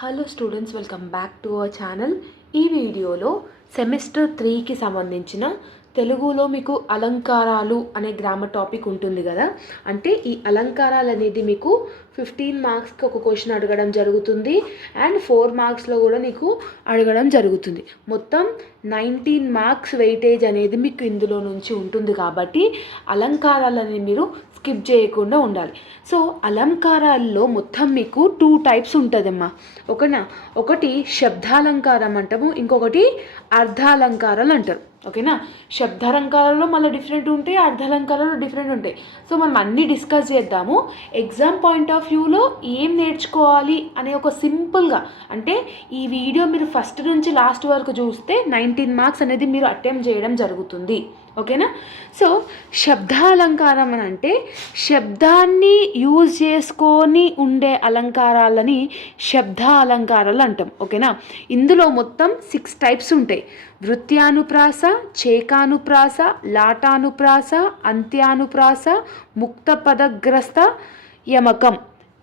Hello students, welcome back to our channel. ఈ వీడియోలో semester 3కి సంబంధించిన తెలుగులో మీకు అలంకారాలు అనే గ్రామర్ టాపిక్ ఉంటుంది కదా. అంటే ఈ అలంకారాలు అనేది మీకు 15 మార్క్స్కి ఒక క్వశ్చన్ అడగడం జరుగుతుంది అండ్ 4 మార్క్స్లో కూడా నీకు అడగడం జరుగుతుంది. మొత్తం 19 మార్క్స్ వెయిటేజ్ అనేది మీకు ఇందులో నుంచి ఉంటుంది కాబట్టి అలంకారాలని మీరు స్కిప్ చేయకుండా ఉండాలి. సో అలంకారాల్లో మొత్తం మీకు 2 టైప్స్ ఉంటుందమ్మా. ఒకటి శబ్దాలంకారం అంటాము, ఇంకొకటి అర్ధాలంకారాలు అంటారు. ఓకేనా. శబ్దాలంకారాల్లో మళ్ళీ డిఫరెంట్ ఉంటాయి, అర్ధాలంకారాలు డిఫరెంట్ ఉంటాయి. సో మనం అన్నీ డిస్కస్ చేద్దాము. ఎగ్జామ్ పాయింట్ ఆఫ్ వ్యూలో ఏం నేర్చుకోవాలి అనే ఒక సింపుల్గా, అంటే ఈ వీడియో మీరు ఫస్ట్ నుంచి లాస్ట్ వరకు చూస్తే 19 మార్క్స్ అనేది మీరు అటెంప్ట్ చేయడం జరుగుతుంది. ఓకేనా. సో శబ్దాలంకారం అని అంటే శబ్దాన్ని యూజ్ చేసుకొని ఉండే అలంకారాలని శబ్ద అలంకారాలు అంటాం. ఓకేనా. ఇందులో మొత్తం 6 టైప్స్ ఉంటాయి. వృత్యానుప్రాస, చేకానుప్రాస, లాటానుప్రాస, అంత్యానుప్రాస, ముక్తపదగ్రస్త, యమకం.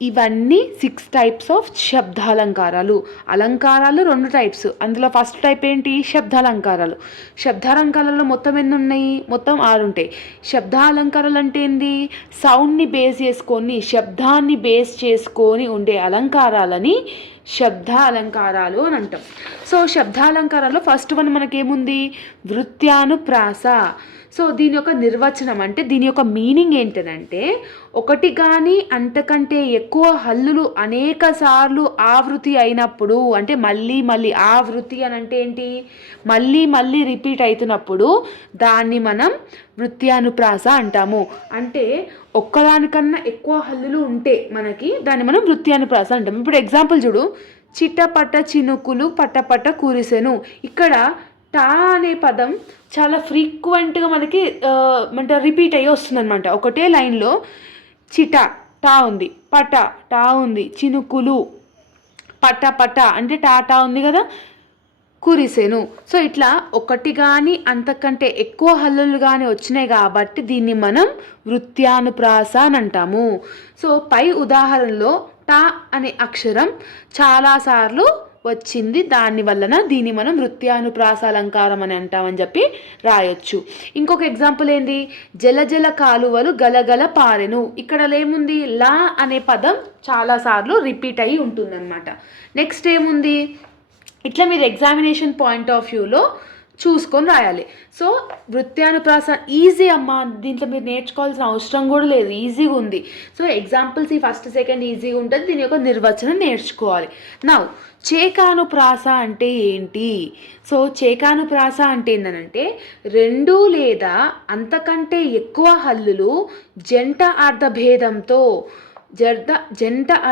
ఇవన్నీ 6 టైప్స్ ఆఫ్ శబ్దాలంకారాలు. అలంకారాలు 2 టైప్స్. అందులో ఫస్ట్ టైప్ ఏంటి? శబ్దాలంకారాలు. శబ్దాలంకారాలు మొత్తం ఎన్ని ఉన్నాయి? మొత్తం 6 ఉంటాయి. శబ్దాలంకారాలు అంటే ఏంది? సౌండ్ని బేస్ చేసుకొని, శబ్దాన్ని బేస్ చేసుకొని ఉండే అలంకారాలని శబ్ద అలంకారాలు అని అంటాం. సో శబ్దాలంకారాల్లో ఫస్ట్ వన్ మనకేముంది? వృత్యానుప్రాస. సో దీని యొక్క నిర్వచనం, అంటే దీని యొక్క మీనింగ్ ఏంటంటే, ఒకటి కానీ అంతకంటే ఎక్కువ హల్లులు అనేక సార్లు ఆవృత్తి అయినప్పుడు, అంటే మళ్ళీ మళ్ళీ ఆవృత్తి అని అంటే ఏంటి? మళ్ళీ మళ్ళీ రిపీట్ అవుతున్నప్పుడు దాన్ని మనం వృత్యానుప్రాస అంటాము. అంటే ఒక్కదానికన్నా ఎక్కువ హల్లులు ఉంటే మనకి దాన్ని మనం వృత్యానుప్రాస అంటాం. ఇప్పుడు ఎగ్జాంపుల్ చూడు. చిట్టపట్ట చినుకులు పట్టపట్ట కురిసెను. ఇక్కడ టా అనే పదం చాలా ఫ్రీక్వెంట్గా మనకి అంటే రిపీట్ అయ్యి వస్తుంది అనమాట. ఒకటే లైన్లో చిట టా ఉంది, పట టా ఉంది, చినుకులు పట్ట పట్ట అంటే టా ఉంది కదా, కురిసెను. సో ఇట్లా ఒకటి కానీ అంతకంటే ఎక్కువ హల్లులు కానీ వచ్చినాయి కాబట్టి దీన్ని మనం వృత్యానుప్రాస అని అంటాము. సో పై ఉదాహరణలో టా అనే అక్షరం చాలాసార్లు వచ్చింది, దాని వలన దీన్ని మనం వృత్యానుప్రాస అలంకారం అని అంటామని చెప్పి రాయొచ్చు. ఇంకొక ఎగ్జాంపుల్ ఏంది? జల కాలువలు గలగల పారెను. ఇక్కడ ఏముంది? లా అనే పదం చాలాసార్లు రిపీట్ అయ్యి ఉంటుందన్నమాట. నెక్స్ట్ ఏముంది? ఇట్లా మీరు ఎగ్జామినేషన్ పాయింట్ ఆఫ్ వ్యూలో చూసుకొని రాయాలి. సో వృత్యానుప్రాస ఈజీ అమ్మ, దీంట్లో మీరు నేర్చుకోవాల్సిన అవసరం కూడా లేదు, ఈజీగా ఉంది. సో ఎగ్జాంపుల్స్ ఈ ఫస్ట్ సెకండ్ ఈజీగా ఉంటుంది, దీని యొక్క నిర్వచనం నేర్చుకోవాలి. నౌ చేకానుప్రాస అంటే ఏంటి? సో చేకానుప్రాస అంటే ఏంటంటే 2 లేదా అంతకంటే ఎక్కువ హల్లులు జంట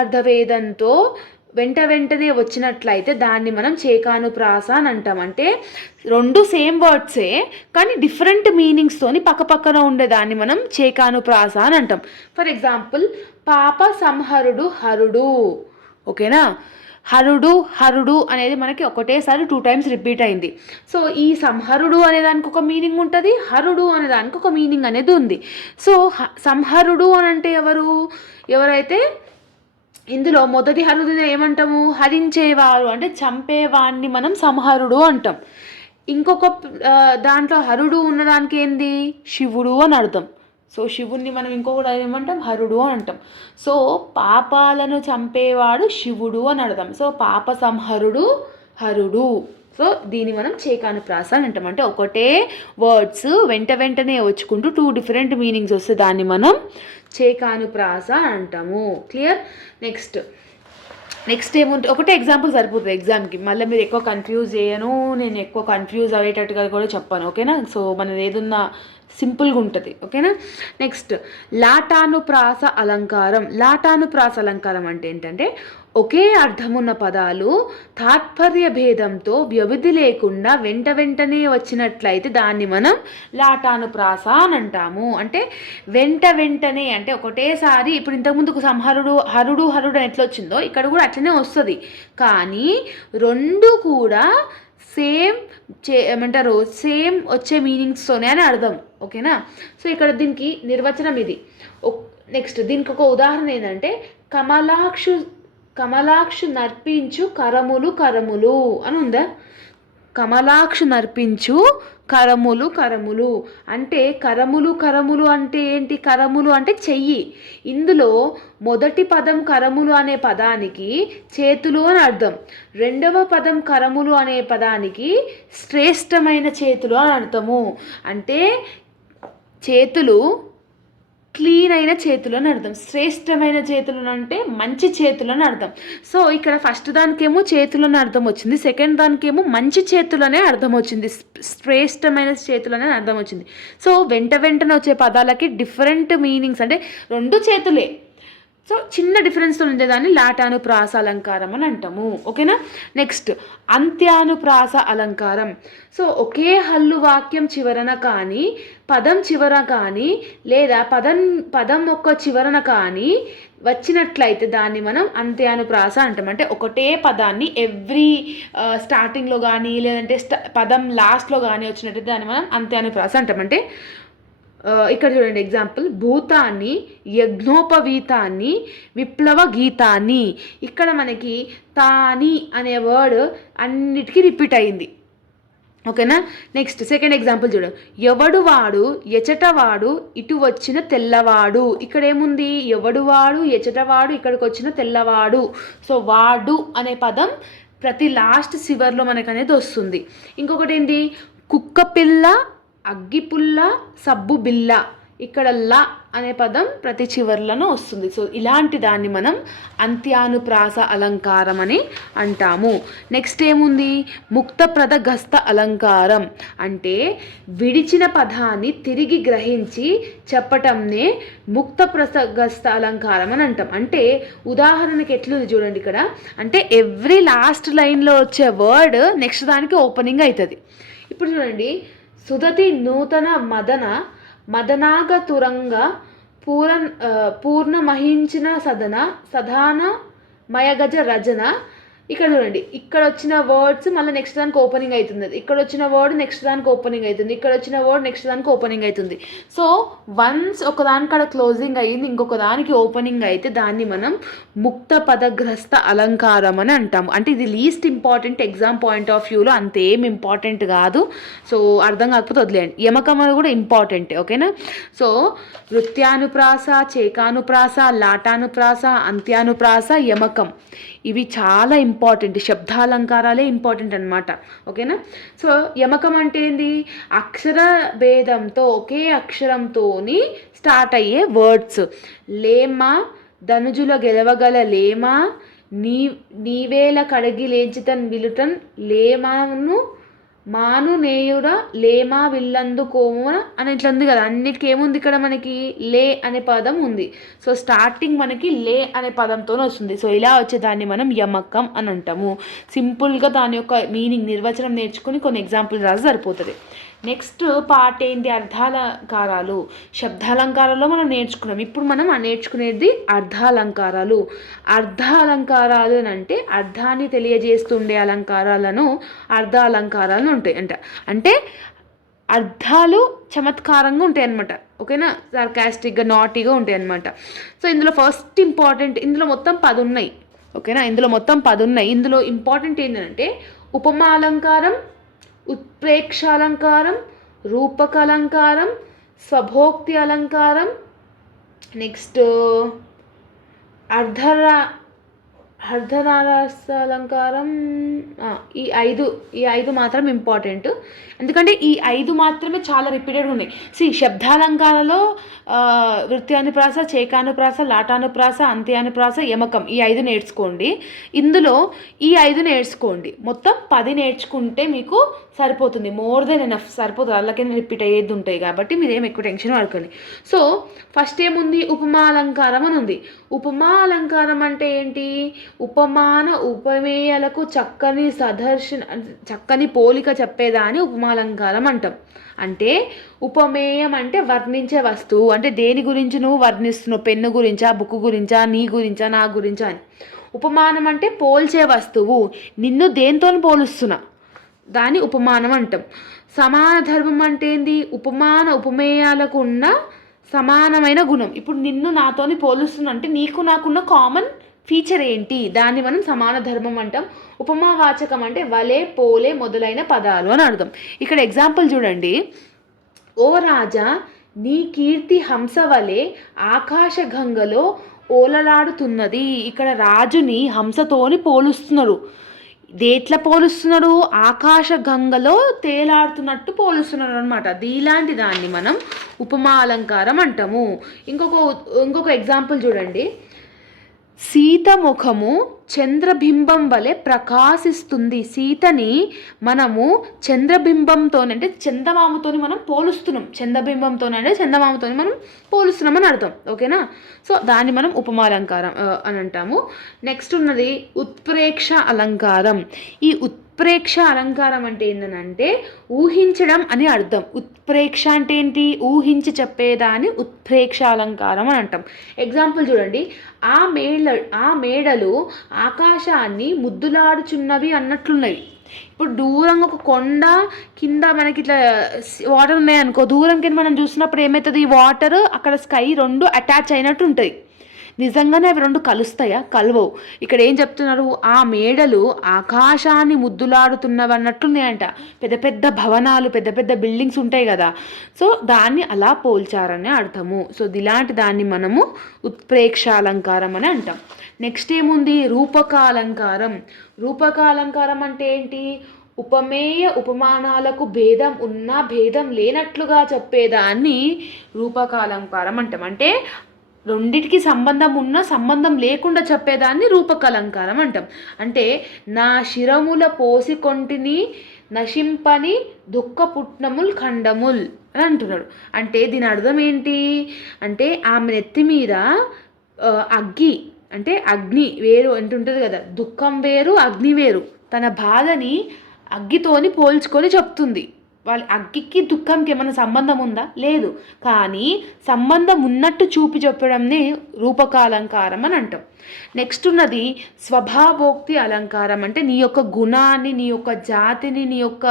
అర్ధభేదంతో వెంటనే వచ్చినట్లయితే దాన్ని మనం చేకానుప్రాస అని అంటాం. అంటే 2 సేమ్ వర్డ్సే కానీ డిఫరెంట్ మీనింగ్స్తోని పక్కపక్కన ఉండేదాన్ని మనం చేకానుప్రాస అని అంటాం. ఫర్ ఎగ్జాంపుల్, పాప సంహరుడు హరుడు. ఓకేనా. హరుడు అనేది మనకి ఒకటేసారి 2 టైమ్స్ రిపీట్ అయింది. సో ఈ సంహరుడు అనే దానికి ఒక మీనింగ్ ఉంటుంది, హరుడు అనే దానికి ఒక మీనింగ్ అనేది ఉంది. సో సంహరుడు అని అంటే ఎవరైతే ఇందులో మొదటి హరుడుని ఏమంటాము? హరించేవారు, అంటే చంపేవాడిని మనం సంహరుడు అంటాం. ఇంకొక దాంట్లో హరుడు ఉన్నదానికి ఏంది? శివుడు అని అర్థం. సో శివుణ్ణి మనం ఇంకొకటి ఏమంటాం? హరుడు అని అంటాం. సో పాపాలను చంపేవాడు శివుడు అని అర్థం. సో పాప సంహరుడు హరుడు. సో దీన్ని మనం చేకానుప్రాస అని అంటాం. అంటే ఒకటే వర్డ్స్ వెంటనే వచ్చుకుంటూ 2 డిఫరెంట్ మీనింగ్స్ వస్తే దాన్ని మనం చేకానుప్రాస అంటాము. క్లియర్? నెక్స్ట్ ఏముంటుంది? ఒకటే ఎగ్జాంపుల్ సరిపోతుంది ఎగ్జామ్కి. మళ్ళీ మీరు ఎక్కువ కన్ఫ్యూజ్ చేయను, నేను ఎక్కువ కన్ఫ్యూజ్ అయ్యేటట్టుగా కూడా చెప్పాను. ఓకేనా. సో మనది ఏదున్నా సింపుల్గా ఉంటుంది. ఓకేనా. నెక్స్ట్ లాటానుప్రాస అలంకారం. లాటానుప్రాస అలంకారం అంటే ఏంటంటే ఒకే అర్థమున్న పదాలు తాత్పర్య భేదంతో వ్యవధి లేకుండా వెంటనే వచ్చినట్లయితే దాన్ని మనం లాటానుప్రాస అని అంటాము. అంటే వెంటనే అంటే ఒకటేసారి, ఇప్పుడు ఇంతకుముందుకు హరుడు అని ఎట్లా వచ్చిందో ఇక్కడ కూడా అట్లనే వస్తుంది. కానీ 2 కూడా సేమ్ సేమ్ వచ్చే మీనింగ్స్తోనే అని అర్థం. ఓకేనా. సో ఇక్కడ దీనికి నిర్వచనం ఇది. నెక్స్ట్ దీనికి ఒక ఉదాహరణ ఏంటంటే, కమలాక్షు కమలాక్షు నర్పించు కరములు కరములు అని ఉందా? కమలాక్షు నర్పించు కరములు కరములు అంటే కరములు కరములు అంటే ఏంటి? కరములు అంటే చెయ్యి. ఇందులో మొదటి పదం కరములు అనే పదానికి చేతులు అని అర్థం. రెండవ పదం కరములు అనే పదానికి శ్రేష్టమైన చేతులు అని అర్థము. అంటే చేతులు క్లీన్ అయిన చేతులు అని అర్థం. శ్రేష్టమైన చేతులు అంటే మంచి చేతులు అని అర్థం. సో ఇక్కడ ఫస్ట్ దానికేమో చేతులు అని అర్థం వచ్చింది, సెకండ్ దానికేమో మంచి చేతులు అనే అర్థం వచ్చింది, శ్రేష్టమైన చేతులు అనే అర్థం వచ్చింది. సో వెంటనే వచ్చే పదాలకి డిఫరెంట్ మీనింగ్స్, అంటే రెండు చేతులే, సో చిన్న డిఫరెన్స్తో ఉండేదాన్ని లాటానుప్రాస అలంకారం అని అంటాము. ఓకేనా? నెక్స్ట్ అంత్యానుప్రాస అలంకారం. సో ఒకే హల్లు వాక్యం చివరన కానీ, పదం చివర కానీ, లేదా పదం యొక్క చివరన కానీ వచ్చినట్లయితే దాన్ని మనం అంత్యానుప్రాస అంటాం. అంటే ఒకటే పదాన్ని ఎవ్రీ స్టార్టింగ్లో కానీ లేదంటే పదం లాస్ట్లో కానీ వచ్చినట్టయితే దాన్ని మనం అంత్యానుప్రాస అంటాం. అంటే ఇక్కడ చూడండి ఎగ్జాంపుల్, భూతాన్ని, యజ్ఞోపవీతాన్ని, విప్లవ గీతాన్ని. ఇక్కడ మనకి తాని అనే వర్డ్ అన్నిటికీ రిపీట్ అయింది. ఓకేనా? నెక్స్ట్ సెకండ్ ఎగ్జాంపుల్ చూడు, ఎవడు వాడు ఎచటవాడు ఇటు వచ్చిన తెల్లవాడు. ఇక్కడ ఏముంది? ఎవడు వాడు ఎచటవాడు ఇక్కడికి వచ్చిన తెల్లవాడు. సో వాడు అనే పదం ప్రతి లాస్ట్ చివర్లో మనకు అనేది వస్తుంది. ఇంకొకటి ఏంటి? కుక్క పిల్ల, అగ్గిపుల్ల, సబ్బు బిల్ల. ఇక్కడ ల అనే పదం ప్రతి చివర్లను వస్తుంది. సో ఇలాంటి దాన్ని మనం అంత్యానుప్రాస అలంకారం అని అంటాము. నెక్స్ట్ ఏముంది? ముక్తప్రద గస్త అలంకారం. అంటే విడిచిన పదాన్ని తిరిగి గ్రహించి చెప్పటంనే ముక్తప్రద అలంకారం అని అంటాం. అంటే ఉదాహరణకి ఎట్లుంది చూడండి ఇక్కడ. అంటే ఎవ్రీ లాస్ట్ లైన్లో వచ్చే వర్డ్ నెక్స్ట్ దానికి ఓపెనింగ్ అవుతుంది. ఇప్పుడు చూడండి, సుదతి నూతన మదనాగతురంగ పూర్ణమహించిన సదాన మయగజ రజన. ఇక్కడ చూడండి, ఇక్కడ వచ్చిన వర్డ్స్ మళ్ళీ నెక్స్ట్ దానికి ఓపెనింగ్ అవుతుంది, ఇక్కడ వచ్చిన వర్డ్ నెక్స్ట్ దానికి ఓపెనింగ్ అవుతుంది, ఇక్కడ వచ్చిన వర్డ్ నెక్స్ట్ దానికి ఓపెనింగ్ అవుతుంది. సో వన్స్ ఒకదానికి అక్కడ క్లోజింగ్ అయ్యింది, ఇంకొక దానికి ఓపెనింగ్ అయితే దాన్ని మనం ముక్త పదగ్రస్త అలంకారం అని అంటాము. అంటే ఇది least important, exam point of వ్యూలో అంతేం ఇంపార్టెంట్ కాదు. సో అర్థం కాకపోతే వదిలేయండి. యమకం కూడా ఇంపార్టెంట్. ఓకేనా? సో వృత్యానుప్రాస, చేకానుప్రాస, లాటానుప్రాస, అంత్యానుప్రాస, యమకం ఇవి చాలా ఇంపార్టెంట్. శబ్దాలంకారాలే ఇంపార్టెంట్ అనమాట. ఓకేనా? సో యమకం అంటే ఏంది? అక్షర భేదంతో ఒకే అక్షరంతోని స్టార్ట్ అయ్యే వర్డ్స్. లేమా, ధనుజుల గెలవగల లేమా, నీవేల కడిగి లేచితన్ విలుటన్ లేమాను మాను నేయుర లేమా విల్లందు కోమున అని ఇట్లా ఉంది కదా. అన్నిటికీ ఏముంది ఇక్కడ? మనకి లే అనే పదం ఉంది. సో స్టార్టింగ్ మనకి లే అనే పదంతో వస్తుంది. సో ఇలా వచ్చేదాన్ని మనం యమకం అని అంటాము. సింపుల్గా దాని యొక్క మీనింగ్ నిర్వచనం నేర్చుకుని కొన్ని ఎగ్జాంపుల్ రాసి సరిపోతుంది. నెక్స్ట్ పార్ట్ ఏంటి? అర్థాలంకారాలు. శబ్దాలంకారాల్లో మనం నేర్చుకున్నాం. ఇప్పుడు మనం నేర్చుకునేది అర్థాలంకారాలు. అర్థాలంకారాలు అని అంటే అర్థాన్ని తెలియజేస్తుండే అలంకారాలను అర్థాలంకారాలు ఉంటాయి అంటే అర్థాలు చమత్కారంగా ఉంటాయి అన్నమాట. ఓకేనా? సర్కాస్టిక్గా, నాటీగా ఉంటాయి అన్నమాట. సో ఇందులో ఫస్ట్ ఇంపార్టెంట్, ఇందులో మొత్తం 10 ఉన్నాయి. ఓకేనా? ఇందులో మొత్తం 10 ఉన్నాయి. ఇందులో ఇంపార్టెంట్ ఏంటంటే ఉపమా అలంకారం, ఉత్ప్రేక్షాలంకారం, రూపకాలంకారం, స్వభోక్తి అలంకారం, నెక్స్ట్ అర్ధనారస అలంకారం. ఈ ఐదు మాత్రం ఇంపార్టెంట్, ఎందుకంటే ఈ 5 మాత్రమే చాలా రిపీటెడ్గా ఉన్నాయి. శబ్దాలంకారాలలో వృత్యానుప్రాస, చేకానుప్రాస, లాటానుప్రాస, అంత్యానుప్రాస, యమకం ఈ 5 నేర్చుకోండి. ఇందులో ఈ 5 నేర్చుకోండి. మొత్తం 10 నేర్చుకుంటే మీకు సరిపోతుంది. మోర్ దెన్ ఎనఫ్ సరిపోతుంది. వాళ్ళకైనా రిపీట్ అయ్యేది ఉంటాయి కాబట్టి మీరేం ఎక్కువ టెన్షన్ పడకండి. సో ఫస్ట్ ఏముంది? ఉపమా అలంకారం అని ఉంది. ఉపమా అలంకారం అంటే ఏంటి? ఉపమాన ఉపమేయాలకు చక్కని పోలిక చెప్పేదాన్ని ఉపమాలంకారం అంటాం. అంటే ఉపమేయం అంటే వర్ణించే వస్తువు. అంటే దేని గురించి నువ్వు వర్ణిస్తున్నావు? పెన్ను గురించా, బుక్ గురించా, నీ గురించా, నా గురించా అని. ఉపమానం అంటే పోల్చే వస్తువు. నిన్ను దేంతో పోలుస్తున్నా దాన్ని ఉపమానం అంటాం. సమాన ధర్మం అంటే ఏంది? ఉపమాన ఉపమేయాలకు ఉన్న సమానమైన గుణం. ఇప్పుడు నిన్ను నాతోని పోలుస్తున్నా అంటే నీకు నాకున్న కామన్ ఫీచర్ ఏంటి, దాన్ని మనం సమాన ధర్మం అంటాం. ఉపమావాచకం అంటే వలే, పోలే మొదలైన పదాలు అని అర్థం. ఇక్కడ ఎగ్జాంపుల్ చూడండి. ఓ రాజా, నీ కీర్తి హంస వలె ఆకాశ గంగలో ఓలలాడుతున్నది. ఇక్కడ రాజుని హంసతోని పోలుస్తున్నారు. దేట్లా పోలుస్తున్నారు? ఆకాశ గంగలో తేలాడుతున్నట్టు పోలుస్తున్నారు అనమాట. ఇలాంటి దాన్ని మనం ఉపమా అలంకారం అంటాము. ఇంకొక ఎగ్జాంపుల్ చూడండి. సీత ముఖము చంద్రబింబం వలె ప్రకాశిస్తుంది. సీతని మనము చంద్రబింబంతో అంటే చందమామతో మనం పోలుస్తున్నాం. చంద్రబింబంతో అంటే చందమామతో మనం పోలుస్తున్నాం అని అర్థం. ఓకేనా? సో దాన్ని మనం ఉపమాలంకారం అని అంటాము. నెక్స్ట్ ఉన్నది ఉత్ప్రేక్ష అలంకారం. ఈ ఉత్ప్రేక్ష అలంకారం అంటే ఏంటంటే ఊహించడం అని అర్థం. ఉత్ప్రేక్ష అంటే ఏంటి? ఊహించి చెప్పేదాన్ని ఉత్ప్రేక్ష అలంకారం అని అంటాం. ఎగ్జాంపుల్ చూడండి. ఆ మేడలు ఆకాశాన్ని ముద్దులాడుచున్నవి అన్నట్లున్నవి. ఇప్పుడు దూరంగా ఒక కొండ కింద మనకి ఇట్లా వాటర్ ఉన్నాయనుకో, దూరంకి మనం చూసినప్పుడు ఏమవుతుంది? ఈ వాటర్ అక్కడ స్కై రెండు అటాచ్ అయినట్టు ఉంటుంది. నిజంగానే అవి రెండు కలుస్తాయా? కలవవు. ఇక్కడ ఏం చెప్తున్నారు? ఆ మేడలు ఆకాశాన్ని ముద్దులాడుతున్నవి అన్నట్లున్నాయంట. పెద్ద పెద్ద భవనాలు, పెద్ద పెద్ద బిల్డింగ్స్ ఉంటాయి కదా, సో దాన్ని అలా పోల్చారనే అర్థము. సో ఇలాంటి దాన్ని మనము ఉత్ప్రేక్షాలంకారం అని అంటాం. నెక్స్ట్ ఏముంది? రూపకాలంకారం. రూపకాలంకారం అంటే ఏంటి? ఉపమేయ ఉపమానాలకు భేదం ఉన్నా భేదం లేనట్లుగా చెప్పేదాన్ని రూపకాలంకారం అంటాం. అంటే రెండిటికి సంబంధం ఉన్న సంబంధం లేకుండా చెప్పేదాన్ని రూపకలంకారం అంటాం. అంటే నా శిరముల పోసికొంటిని నశింపని దుఃఖ పుట్నముల్ ఖండముల్ అని అంటున్నాడు. అంటే దీని అర్థం ఏంటి అంటే ఆమె నెత్తి మీద అగ్గి అంటే అగ్ని వేరు అంటుంటుంది కదా, దుఃఖం వేరు అగ్ని వేరు. తన బాధని అగ్గితోని పోల్చుకొని చెప్తుంది. వాళ్ళ అగ్గికి దుఃఖంకి ఏమైనా సంబంధం ఉందా? లేదు. కానీ సంబంధం ఉన్నట్టు చూపి చెప్పడంని రూపకాలంకారం అని అంటాం. నెక్స్ట్ ఉన్నది స్వభావోక్తి అలంకారం. అంటే నీ యొక్క గుణాన్ని, నీ యొక్క జాతిని, నీ యొక్క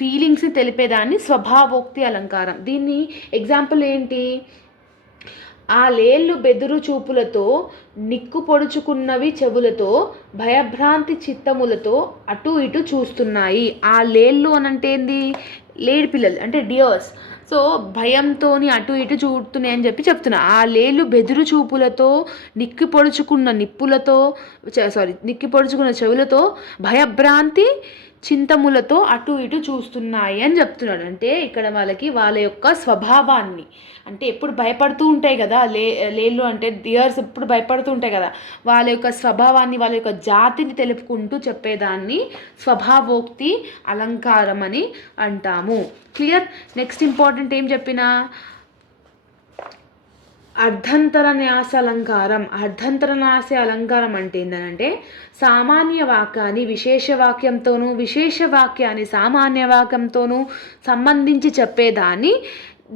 ఫీలింగ్స్ని తెలిపేదాన్ని స్వభావోక్తి అలంకారం. దీన్ని ఎగ్జాంపుల్ ఏంటి? ఆ లేళ్ళు బెదురు చూపులతో నిక్కు పొడుచుకున్నవి చెవులతో భయభ్రాంతి చిత్తములతో అటు ఇటు చూస్తున్నాయి. ఆ లేళ్ళు అనంటే ఏంది? లేడి పిల్లలు అంటే డియర్స్. సో భయంతో అటు ఇటు చూస్తున్నాయి అని చెప్తున్నా. ఆ లేళ్ళు బెదురు చూపులతో నిక్కి పొడుచుకున్న చెవులతో భయభ్రాంతి చింతములతో అటు ఇటు చూస్తున్నాయి అని చెప్తున్నాడు. అంటే ఇక్కడ వాళ్ళ యొక్క స్వభావాన్ని, అంటే ఎప్పుడు భయపడుతూ ఉంటాయి కదా లేళ్ళు అంటే డియర్స్ ఎప్పుడు భయపడుతూ ఉంటాయి కదా, వాళ్ళ యొక్క స్వభావాన్ని, వాళ్ళ యొక్క జాతిని తెలుపుకుంటూ చెప్పేదాన్ని స్వభావోక్తి అలంకారం అని అంటాము. క్లియర్? నెక్స్ట్ ఇంపార్టెంట్ ఏం చెప్పినా అర్ధంతర న్యాస అలంకారం. అర్ధంతర న్యాస అలంకారం అంటే ఏంటంటే సామాన్య వాక్యాన్ని విశేష వాక్యంతోనూ విశేష వాక్యాన్ని సామాన్య వాక్యంతోనూ సంబంధించి చెప్పేదాన్ని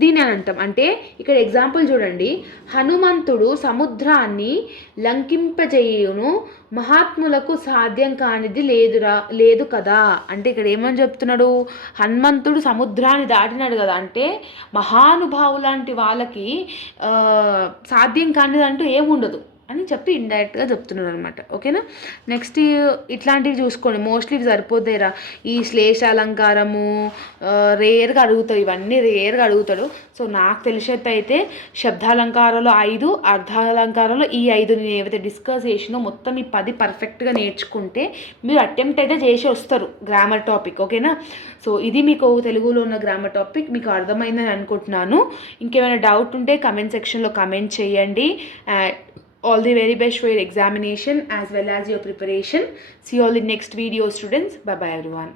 దీని అని అంటాం. అంటే ఇక్కడ ఎగ్జాంపుల్ చూడండి. హనుమంతుడు సముద్రాన్ని లంకింపజేయును, మహాత్ములకు సాధ్యం కానిది లేదు కదా. అంటే ఇక్కడ ఏమని చెప్తున్నాడు? హనుమంతుడు సముద్రాన్ని దాటినాడు కదా, అంటే మహానుభావులాంటి వాళ్ళకి సాధ్యం కానిది అంటూ ఏముండదు అని చెప్పి ఇండైరెక్ట్గా చెప్తున్నాడు అనమాట. ఓకేనా? నెక్స్ట్ ఇట్లాంటివి చూసుకోండి. మోస్ట్లీ ఇవి సరిపోతాయిరా. ఈ శ్లేష అలంకారము రేర్గా అడుగుతాడు, ఇవన్నీ రేర్గా అడుగుతాడు. సో నాకు తెలిసేది అయితే శబ్దాలంకారాలు 5, అర్థాలంకారాలు ఈ 5 నేను ఏవైతే డిస్కస్ చేసినో మొత్తం ఈ 10 పర్ఫెక్ట్గా నేర్చుకుంటే మీరు అటెంప్ట్ అయితే చేసి వస్తారు గ్రామర్ టాపిక్. ఓకేనా? సో ఇది మీకు తెలుగులో ఉన్న గ్రామర్ టాపిక్ మీకు అర్థమైందని అనుకుంటున్నాను. ఇంకేమైనా డౌట్ ఉంటే కమెంట్ సెక్షన్లో కమెంట్ చేయండి. All the very best for your examination as well as your preparation. See you all in next video, students. Bye bye everyone.